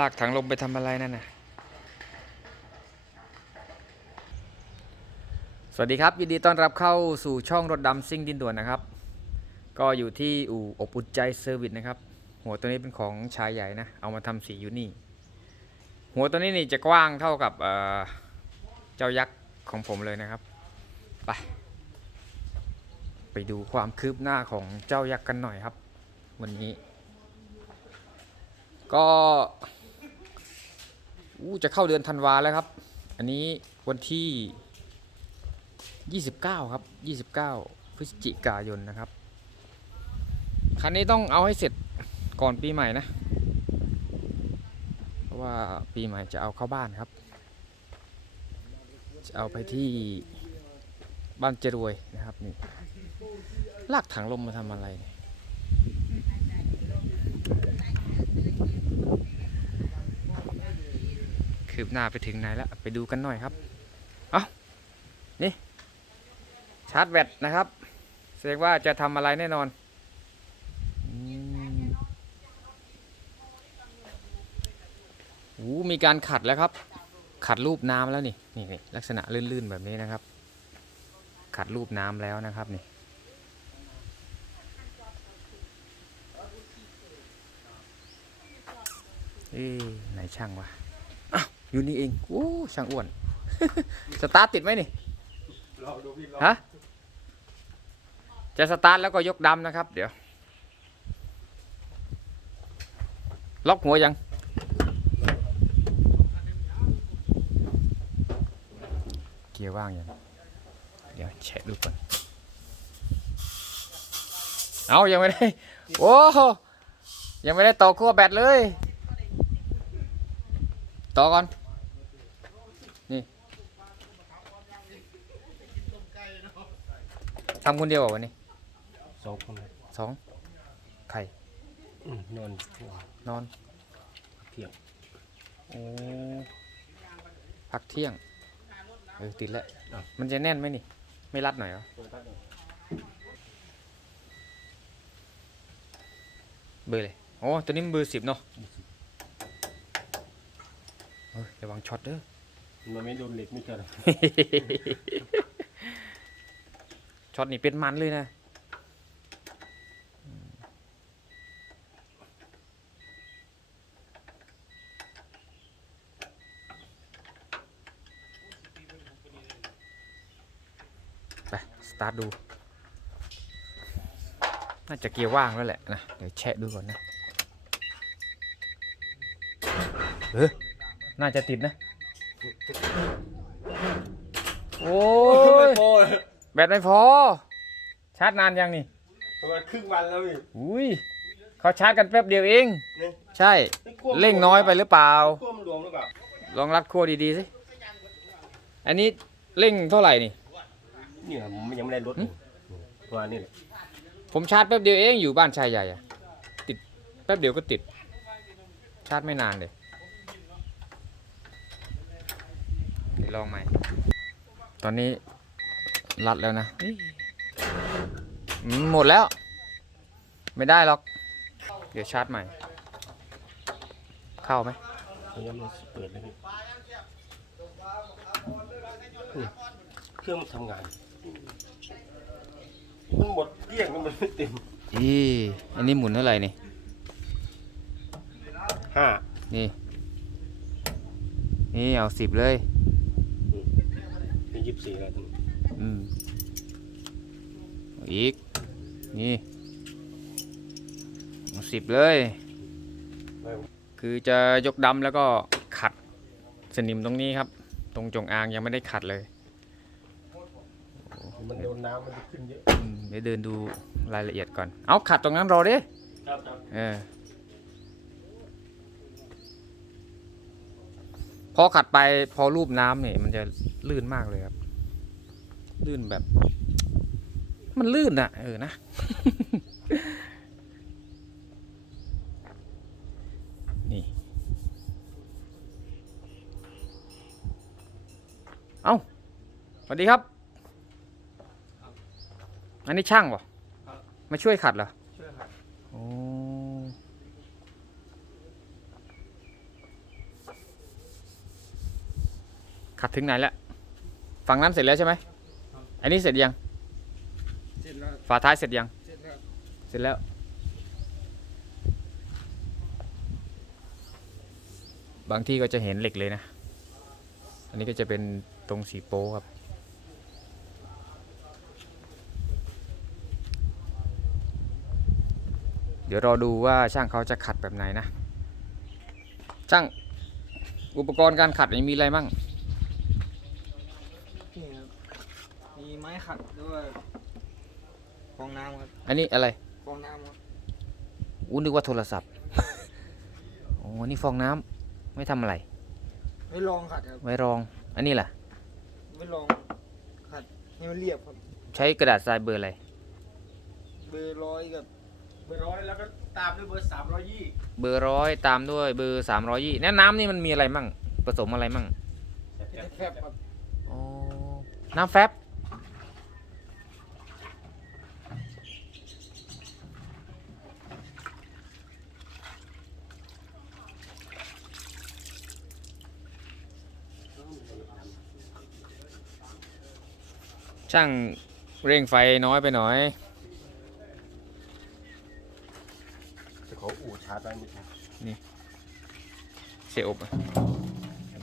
ลากถังลมไปทำอะไรนั่นน่ะ สวัสดีครับ ยินดีต้อนรับเข้าสู่ช่องรถดำซิ่งดินด่วนนะครับ ก็อยู่ที่อู่อบอุ่นใจเซอร์วิสนะครับ หัวตัวนี้เป็นของชายใหญ่นะ เอามาทำสีอยู่นี่ หัวตัวนี้นี่จะกว้างเท่ากับเเจ้ายักษ์ของผมเลยนะครับ ไป ไปดูความคืบหน้าของเจ้ายักษ์กันหน่อยครับ วันนี้ก็ อู้จะเข้าเดือนธันวาแล้วครับ อันนี้วันที่ 29 ครับ 29 พฤศจิกายนนะครับ คันนี้ต้องเอาให้เสร็จก่อนปีใหม่นะ เพราะว่าปีใหม่จะเอาเข้าบ้านครับ จะเอาไปที่บ้านเจรวยนะครับนี่ลากถังลมมาทำอะไรเนี่ย คืบหน้าไปถึงไหนแล้วไปดูกันหน่อยครับเอานี่ชาร์จแบตนะครับแสดงว่าจะทำอะไรแน่นอนอืมโอ้มีการขัดแล้วครับ ขัดรูปน้ำแล้วนี่นี่นี่ลักษณะลื่นๆแบบนี้นะครับ ขัดรูปน้ำแล้วนะครับนี่เอ๊ไหนช่างวะ อ้าวอยู่นี่เองโอ้ช่างอ้วน สตาร์ทติดไหมนี่ลองดูพี่ลองฮะจะสตาร์ทแล้วก็ยกดำนะครับ เดี๋ยว ล็อกหัวยัง เกียร์ว่างยัง เดี๋ยวเช็คดูก่อน เอายังไม่ได้ โอ้โหยังไม่ได้ต่อขั้วแบตเลย ต่อก่อนนี่ ทำคนเดียวเหรอวันนี้สองคนเลยสองใครอืมนอนหัวนอนเที่ยงโอ้พักเที่ยงเออติดแล้วมันจะแน่นไหมนี่ ไม่รัดหน่อยเหรอเบอร์เลยโอ้ตัวนี้มันเบอร์สิบเนาะเฮ้ยระวังช็อตเด้อมันไม่โดนเหล็กไม่เกิน ช็อตนี่เป็นมันเลยนะอืมไปสตาร์ทดู น่าจะเกียร์ว่างแล้วแหละนะ เดี๋ยวแชะดูก่อนนะ เออ น่าจะติดนะ โอ้ย โอ้ย แบตไม่พอ ชาร์จนานยังนี่ประมาณครึ่งวันแล้วพี่ อุ้ยเขาชาร์จกันแป๊บเดียวเอง นี่ ใช่นี่ขั้วมัเร่งน้อยไปหรือเปล่าขั้วมันรวมหรือเปล่าลองรัดขั้วดีๆสิอันนี้เร่งเท่าไหร่นี่ เนี่ยมันยังไม่ได้ลดเลยตัวนี้แหละผมชาร์จแป๊บเดียวเองอยู่บ้านชายใหญ่อะติดแป๊บเดียวก็ติด ชาร์จไม่นานเลยเดี๋ยวลองใหม่ ตอนนี้ รัดแล้วนะอืมหมดแล้ว ไม่ได้หรอก เดี๋ยวชาร์จใหม่ เข้าไหมมันยังไม่เปิดเลยพี่นี่เครื่องมันทำงานมันหมดเกลี้ยงแล้วมันไม่เต็มอีอันนี้หมุนเท่าไหร่นี่ห้านี่ นี่เอาสิบเลยเป็นยี่สิบสี่แล้วตรงนี้ อืมเอาอีก นี่เอาสิบเลยไม่คือจะยกดำแล้วก็ขัดสนิมตรงนี้ครับ ตรงจงอางยังไม่ได้ขัดเลยมันโดนน้ำมันขึ้นเยอะอืมเดี๋ยวเดินดูรายละเอียดก่อน เอาขัดตรงนั้นรอดิครับครับเออพอขัดไปพอรูปน้ำเนี่ยมันจะลื่นมากเลยครับ ลื่นแบบ มันลื่นอะเออนะ นี่ เอาสวัสดีครับ อันนี้ช่างเหรอมาช่วยขัดเหรอ ช่วยขัดโอ้ขัดถึงไหนแล้วฝั่งนั้นเสร็จแล้วใช่ไหม อันนี้เสร็จยัง เสร็จแล้วฝาท้ายเสร็จยัง เสร็จแล้วเสร็จแล้ว บางที่ก็จะเห็นเหล็กเลยนะ อันนี้ก็จะเป็นตรงสีโป้ครับ เดี๋ยวรอดูว่าช่างเขาจะขัดแบบไหนนะ ช่างอุปกรณ์การขัดนี่มีอะไรมั่ง นี่ครับมีไม้ขัดด้ วยฟองน้ำครับอันนี้อะไรฟองน้ำครับอู้นึกว่าโทรศัพท์ โอ้นี่ฟองน้ำไม่ทำอะไร ไม่ลองขัดครับไว้รอง อันนี้ล่ะ ไม่ลองขัดให้มันเรียบครับ ใช้กระดาษทรายเบอร์อะไร เบอร์ร้อยกับเบอร์ร้อยแล้วก็ตามด้วยเบอร์สามร้อยยี่เบอร์ร้อยตามด้วยเบอร์สามร้อยยี่น้ำนี่มันมีอะไรมั่ง ผสมอะไรมั่ง แฟบครับอ๋อน้ำแฟบ ช่างเร่งไฟน้อยไปหน่อย จะขออู่ชาร์จไว้ไม่ใช่เสียอบอะ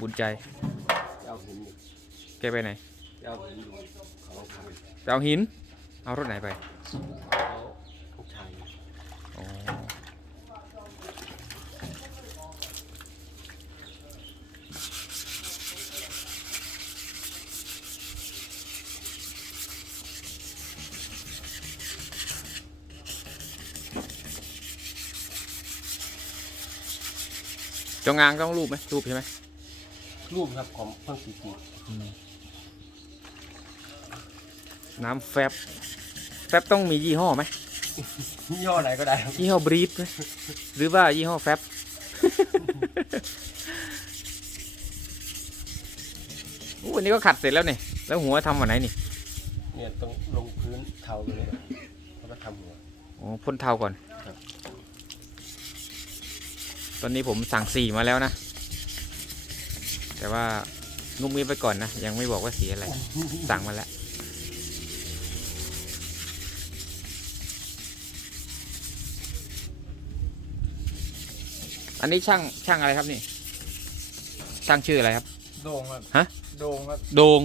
บุญใจเอาหินอีกแกไปไหนเอาหินอยู่เขาทำไปเอาหิน เอารถไหนไป เขาผู้ชาย อ๋อ จงอางต้องรูปไหมรูปใช่ไหมรูปครับของเพิ่งสีกีน้ำแฟบแฟบต้องมียี่ห้อไหมยี่ห้อไหนก็ได้ครับยี่ห้อบรีดไหมหรือว่ายี่ห้อแฟบ อู้วันนี้ก็ขัดเสร็จแล้วนี่ แล้วหัวทำวันไหนนี่ เนี่ยต้องลงพื้นเทาเลยแล้วก็ทำหัวโอ้พ่นเทาก่อนครับ ตอนนี้ผมสั่งสีมาแล้วนะ แต่ว่างุ้มงิ้มไปก่อนนะ ยังไม่บอกว่าสีอะไร สั่งมาแล้ว อันนี้ช่างช่างอะไรครับนี่ช่างชื่ออะไรครับ โด่งครับ ฮะ โด่งครับ โดง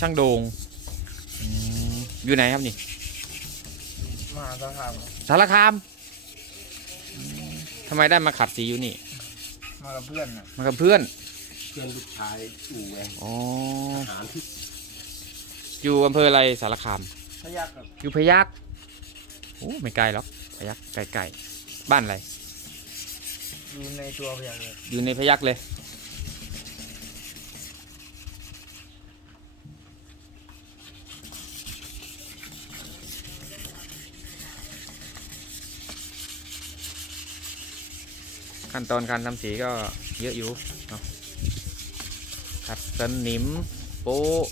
ช่างโดงอืมอยู่ไหนครับนี่มหาสารคามครับสารคามอืม ทำไมได้มาขัดสีอยู่นี่ มากับเพื่อนนะมากับเพื่อน เพื่อนลูกชายอู่ไงอ๋อ ทหารที่อยู่อำเภออะไรสารคาม พยักครับอยู่พยัคฆ์โอ้ไม่ไกลหรอกพยัคฆ์ไกลๆบ้านอะไร อยู่ในตัวพยักเลยอยู่ในพยัคฆ์เลย ขั้นตอนการทำสีก็เยอะอยู่เนาะขัดสนิมโป๊ะ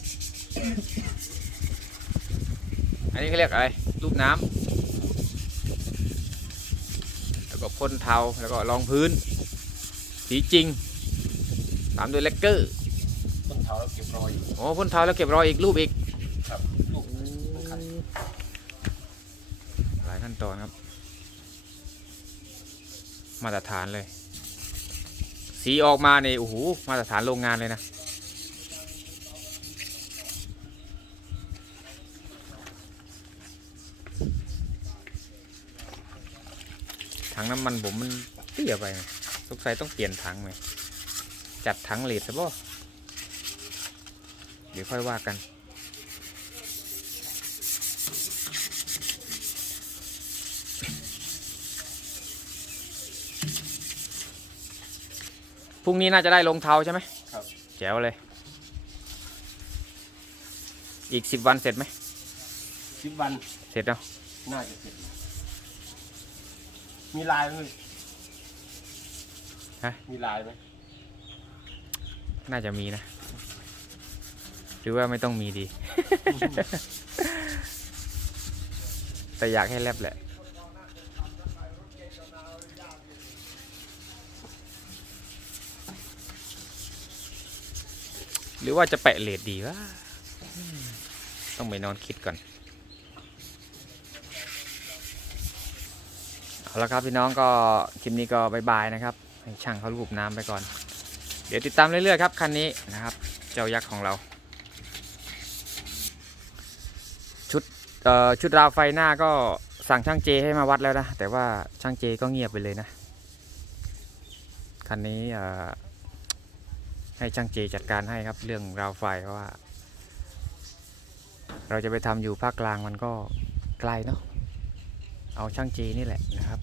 อันนี้เขาเรียกอะไรรูปน้ำแล้วก็พ่นเทาแล้วก็รองพื้น สีจริง ตามด้วยแลกเกอร์ต้นเทาแล้วเก็บรอยโอ้พ่นเทาแล้วเก็บรอยอีกรูปอีกครับลูกขัดหลายขั้นตอนครับ มาตรฐานเลย สีออกมาเนี่ยโอ้โหมาตรฐานโรงงานเลยนะถังน้ำมันผมมันเตี้ยไปสงสัยต้องเปลี่ยนถังไหมจัดถังเลดซะบ่เดี๋ยวค่อยว่ากัน พรุ่งนี้น่าจะได้ลงเทาใช่ไหมครับ แจ๋วเลย อีกสิบวันเสร็จไหม สิบวันเสร็จเนาะน่าจะเสร็จมีลายไหมฮะ มีลายไหมน่าจะมีนะ หรือว่าไม่ต้องมีดี แต่อยากให้แลบแหละ หรือว่าจะแปะเลดดีวะต้องไปนอนคิดก่อน เอาละครับพี่น้องก็คลิปนี้ก็บายบายนะครับ ให้ช่างเขาลูบน้ำไปก่อน เดี๋ยวติดตามเรื่อยๆครับคันนี้นะครับ เจ้ายักษ์ของเรา ชุดเอ่อชุดราวไฟหน้าก็สั่งช่างเจให้มาวัดแล้วนะ แต่ว่าช่างเจก็เงียบไปเลยนะ คันนี้เอ่อ ให้ช่างเจจัดการให้ครับ เรื่องราวไฟเพราะว่า เราจะไปทำอยู่ภาคกลางมันก็ไกลเนาะเอาช่างเจนี่แหละนะครับ